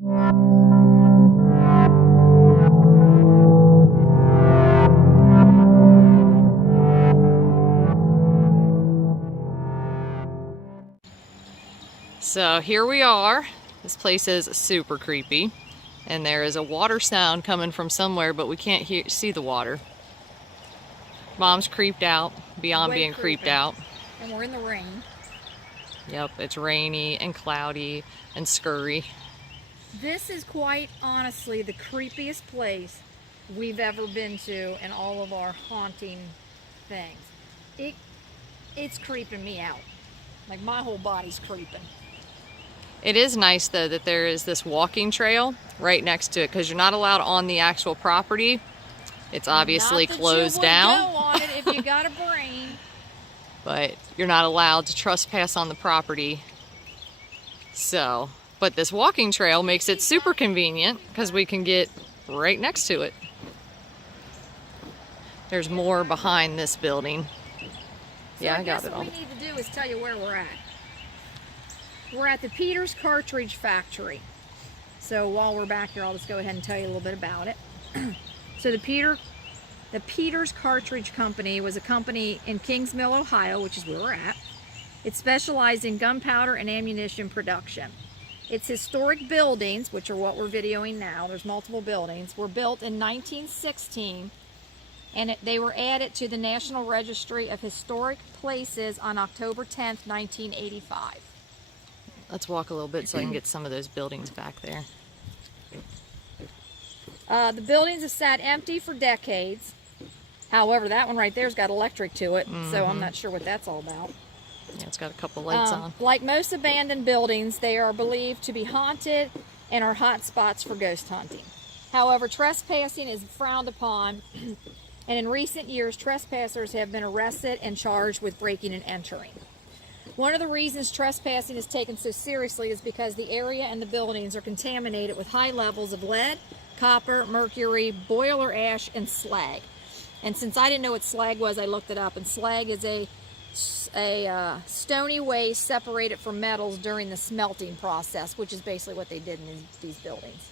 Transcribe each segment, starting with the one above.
So here we are. This place is super creepy, and there is a water sound coming from somewhere, but we can't see the water. Mom's creeped out beyond being creeped out. And we're in the rain. Yep, it's rainy and cloudy and scurry. This is quite honestly the creepiest place we've ever been to in all of our haunting things. It's creeping me out. Like my whole body's creeping. It is nice though that there is this walking trail right next to it, because you're not allowed on the actual property. It's obviously closed down. Go on it if you got a brain. But you're not allowed to trespass on the property. So, but this walking trail makes it super convenient because we can get right next to it. There's more behind this building. So yeah, I got it all. What we need to do is tell you where we're at. We're at the Peters Cartridge Factory. So while we're back here, I'll just go ahead and tell you a little bit about it. So the Peters Cartridge Company was a company in Kings Mill, Ohio, which is where we're at. It specialized in gunpowder and ammunition production. Its historic buildings, which are what we're videoing now, there's multiple buildings, were built in 1916, and they were added to the National Registry of Historic Places on October 10th, 1985. Let's walk a little bit so I can get some of those buildings back there. The buildings have sat empty for decades. However, that one right there's got electric to it, so I'm not sure what that's all about. Yeah, it's got a couple lights on. Like most abandoned buildings, they are believed to be haunted and are hot spots for ghost hunting. However, trespassing is frowned upon, and in recent years, trespassers have been arrested and charged with breaking and entering. One of the reasons trespassing is taken so seriously is because the area and the buildings are contaminated with high levels of lead, copper, mercury, boiler ash, and slag. And since I didn't know what slag was, I looked it up, and slag is a stony waste separated from metals during the smelting process, which is basically what they did in these buildings.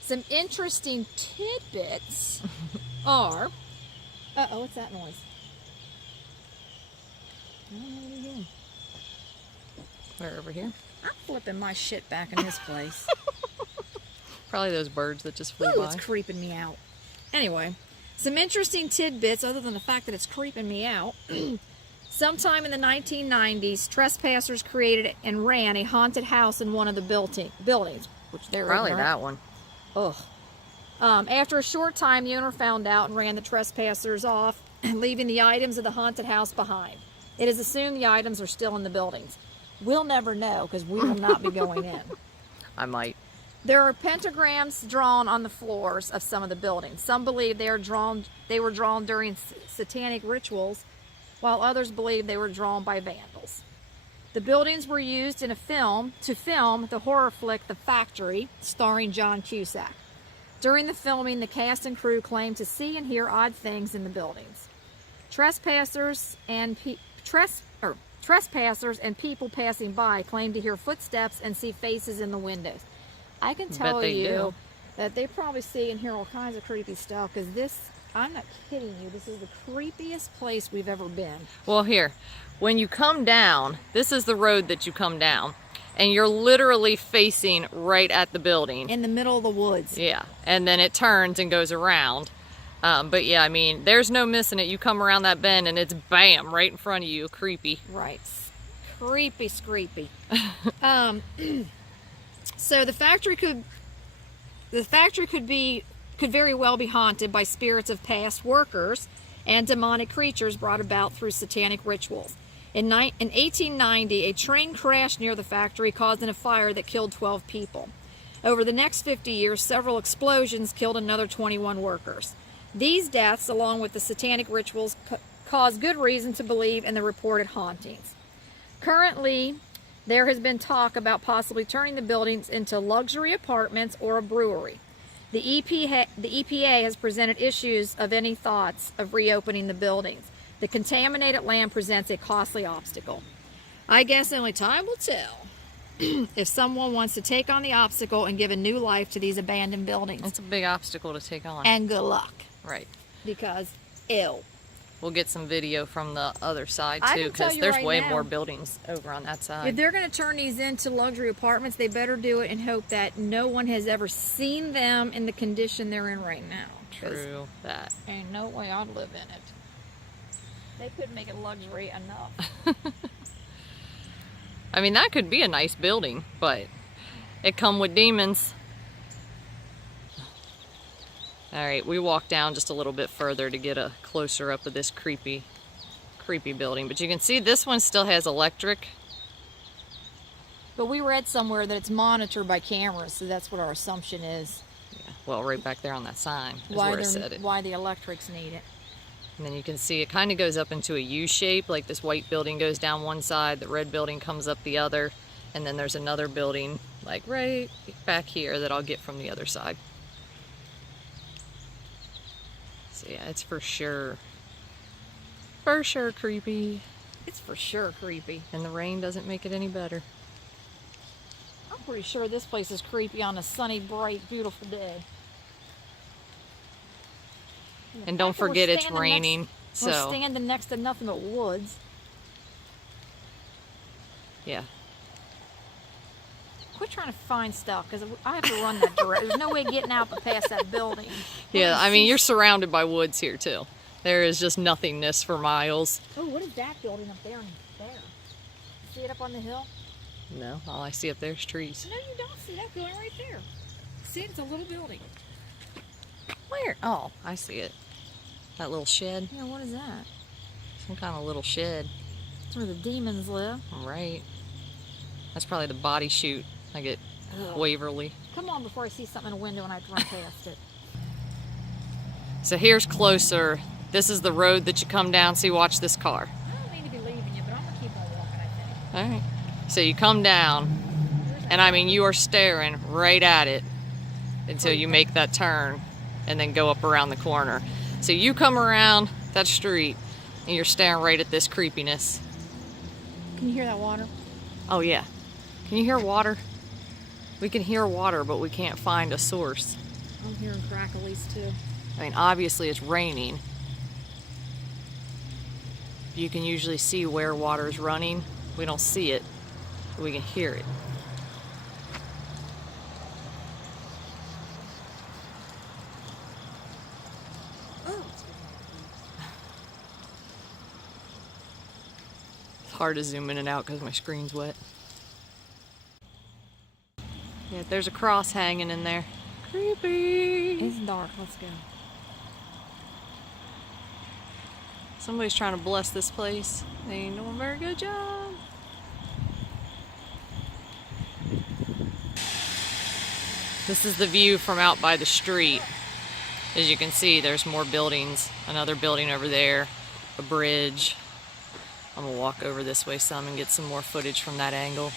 Some interesting tidbits are... Uh-oh, what's that noise? I don't know what you're doing. Where, over here? I'm flipping my shit back in this place. Probably those birds that just flew by. It's creeping me out. Anyway, some interesting tidbits other than the fact that it's creeping me out. Sometime in the 1990s, trespassers created and ran a haunted house in one of the buildings. Which they're probably that one. Ugh. After a short time, the owner found out and ran the trespassers off, leaving the items of the haunted house behind. It is assumed the items are still in the buildings. We'll never know because we will not be going in. I might. There are pentagrams drawn on the floors of some of the buildings. Some believe they were drawn during satanic rituals, while others believe they were drawn by vandals. The buildings were used in a film to film the horror flick The Factory, starring John Cusack. During the filming, the cast and crew claimed to see and hear odd things in the buildings. Trespassers and people passing by claim to hear footsteps and see faces in the windows. I can tell you that they probably see and hear all kinds of creepy stuff, because this, I'm not kidding you, this is the creepiest place we've ever been. Well, here, when you come down, this is the road that you come down, and you're literally facing right at the building. In the middle of the woods. Yeah, and then it turns and goes around. But yeah, I mean, there's no missing it. You come around that bend and it's bam, right in front of you. Creepy. Right. Creepy, screepy. So the factory could very well be haunted by spirits of past workers and demonic creatures brought about through satanic rituals. In 1890, a train crashed near the factory, causing a fire that killed 12 people. Over the next 50 years, several explosions killed another 21 workers. These deaths, along with the satanic rituals, cause good reason to believe in the reported hauntings. Currently, there has been talk about possibly turning the buildings into luxury apartments or a brewery. The EPA has presented issues of any thoughts of reopening the buildings. The contaminated land presents a costly obstacle. I guess only time will tell. if someone wants to take on the obstacle and give a new life to these abandoned buildings. It's a big obstacle to take on. And good luck. Right. Because, ew. We'll get some video from the other side I too, can tell because you there's right way now, more buildings over on that side. if they're going to turn these into luxury apartments, they better do it and hope that no one has ever seen them in the condition they're in right now. 'Cause True that. ain't no way I'd live in it. They couldn't make it luxury enough. I mean, that could be a nice building, but it come with demons. All right, we walked down just a little bit further to get a closer up of this creepy building. But you can see this one still has electric. But we read somewhere that it's monitored by cameras, so that's what our assumption is. Yeah, well, right back there on that sign is Why where it said it. Why the electrics need it. And then you can see it kind of goes up into a U shape, like this white building goes down one side, the red building comes up the other, and then there's another building like right back here that I'll get from the other side. So yeah, it's for sure creepy. It's for sure creepy. And the rain doesn't make it any better. I'm pretty sure this place is creepy on a sunny, bright, beautiful day. And don't forget it's raining, We're so standing next to nothing but woods. yeah. Quit trying to find stuff, because I have to run that direction. There's no way getting out but past that building. Yeah, I mean, you're surrounded by woods here too. There is just nothingness for miles. Oh, what is that building up there and there? See it up on the hill? No, all I see up there is trees. No, you don't see that building right there. See, it's a little building. Where? Oh, I see it. That little shed. Yeah, what is that? Some kind of little shed. That's where the demons live. Right. That's probably the body chute. I get Waverly. Come on before I see something in a window and I have to run past it. So here's closer. This is the road that you come down. See, watch this car. I don't mean to be leaving you, but I'm going to keep on walking, I think. All right. So you come down, and I mean, you are staring right at it until you make that turn and then go up around the corner. So you come around that street and you're staring right at this creepiness. Can you hear that water? Oh yeah. Can you hear water? We can hear water, but we can't find a source. I'm hearing cracklies too. I mean, obviously it's raining. You can usually see where water is running. We don't see it, but we can hear it. It's hard to zoom in and out because my screen's wet. Yeah, there's a cross hanging in there. Creepy. It's dark. Let's go. Somebody's trying to bless this place. They ain't doing a very good job. This is the view from out by the street. As you can see, there's more buildings. Another building over there, a bridge. I'm gonna walk over this way some and get some more footage from that angle.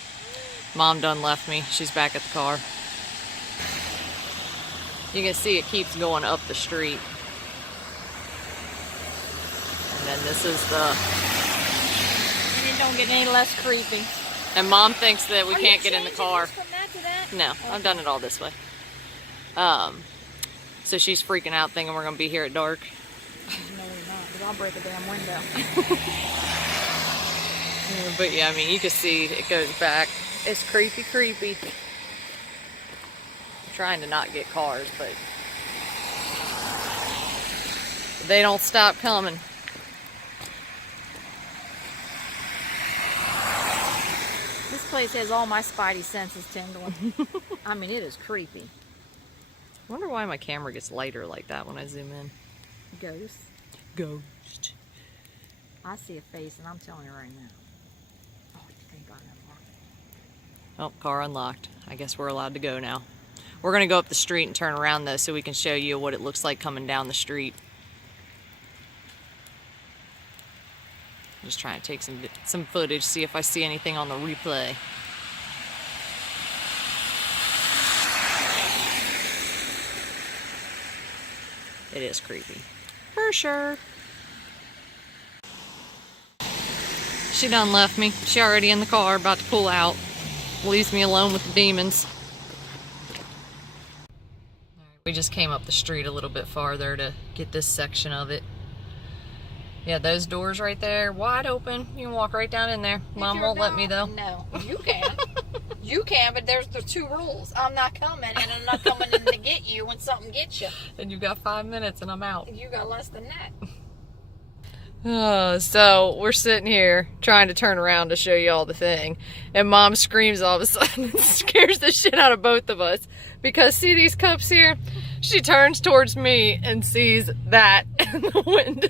Mom done left me. She's back at the car. You can see it keeps going up the street. And then this is the... And it don't get any less creepy. And Mom thinks that we can't get in the changing car. this from that to that? No, I've done it all this way. So she's freaking out thinking we're going to be here at dark. No, we're not, because I'll break a damn window. But yeah, I mean, you can see it goes back. It's creepy, creepy. I'm trying to not get cars, but they don't stop coming. This place has all my spidey senses tingling. I mean, it is creepy. I wonder why my camera gets lighter like that when I zoom in. Ghost. Ghost. I see a face, and I'm telling you right now. Oh, thank God I'm locked. Oh, car unlocked. I guess we're allowed to go now. We're going to go up the street and turn around though so we can show you what it looks like coming down the street. Just trying to take some footage, see if I see anything on the replay. It is creepy. For sure. She done left me. She already in the car, about to pull out. Leaves me alone with the demons. We just came up the street a little bit farther to get this section of it. Yeah, those doors right there, wide open. You can walk right down in there. Mom won't let me though. No, you can. You can, but there's the 2 rules. I'm not coming, and I'm not coming in to get you when something gets you. And you got 5 minutes and I'm out. You got less than that. So we're sitting here trying to turn around to show you all the thing, and Mom screams all of a sudden and scares the shit out of both of us because see these cups here? She turns towards me and sees that in the window.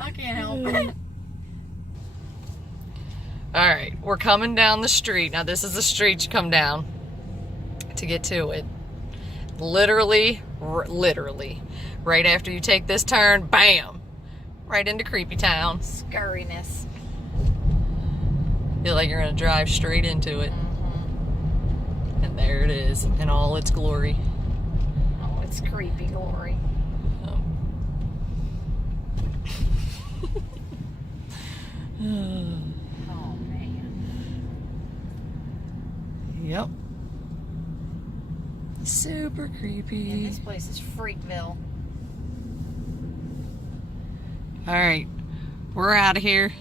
I can't help it. Alright, we're coming down the street. Now this is the street you come down to get to it. Literally, right after you take this turn, bam! Right into Creepy Town. Scurriness. Feel like you're gonna drive straight into it. Mm-hmm. And there it is, in all its glory. Oh, it's creepy glory. Oh, man. Yep. Super creepy. And this place is Freakville. Alright, we're out of here.